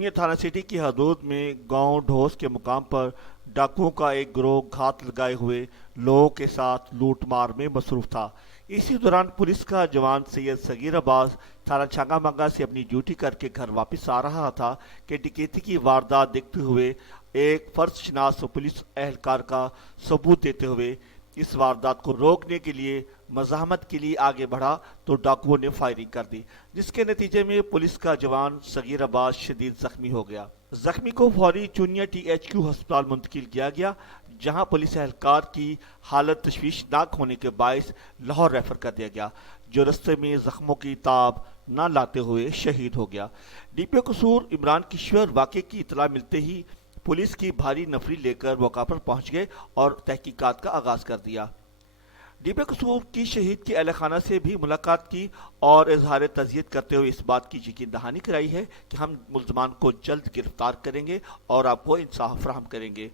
चुनिया थाना सिटी की हदूद में गांव ढोस के मुकाम पर डाकुओं का एक गिरोह घात लगाए हुए लोगों के साथ लूटमार में मसरूफ था। इसी दौरान पुलिस का जवान सैयद सगीर अब्बास थाना छांगामांगा से अपनी ड्यूटी करके घर वापस आ रहा था कि डकैती की वारदात देखते हुए एक फर्जशनास पुलिस एहलकार का सबूत देते हुए इस वारदात को रोकने के लिए मज़ाहमत के लिए आगे बढ़ा तो डाकुओं ने फायरिंग कर दी, जिसके नतीजे में पुलिस का जवान सगीर अब्बास शदीद जख्मी हो गया। जख्मी को फौरी चुनिया THQ अस्पताल मुंतकिल किया गया, जहां पुलिस एहलकार की हालत तशवीशनाक होने के बायस लाहौर रेफर कर दिया गया, जो रस्ते में जख्मों की ताब न लाते हुए शहीद हो गया। DPO कसूर इमरान किश्वर वाक़े की इतला मिलते ही पुलिस की भारी नफरी लेकर मौका पर पहुंच गए और तहकीकात का आगाज कर दिया। DPO कसूर की शहीद के अहल खाना से भी मुलाकात की और इजहार तज़ियत करते हुए इस बात की यकीन दहानी कराई है कि हम मुल्ज़मान को जल्द गिरफ्तार करेंगे और आपको इंसाफ फराहम करेंगे।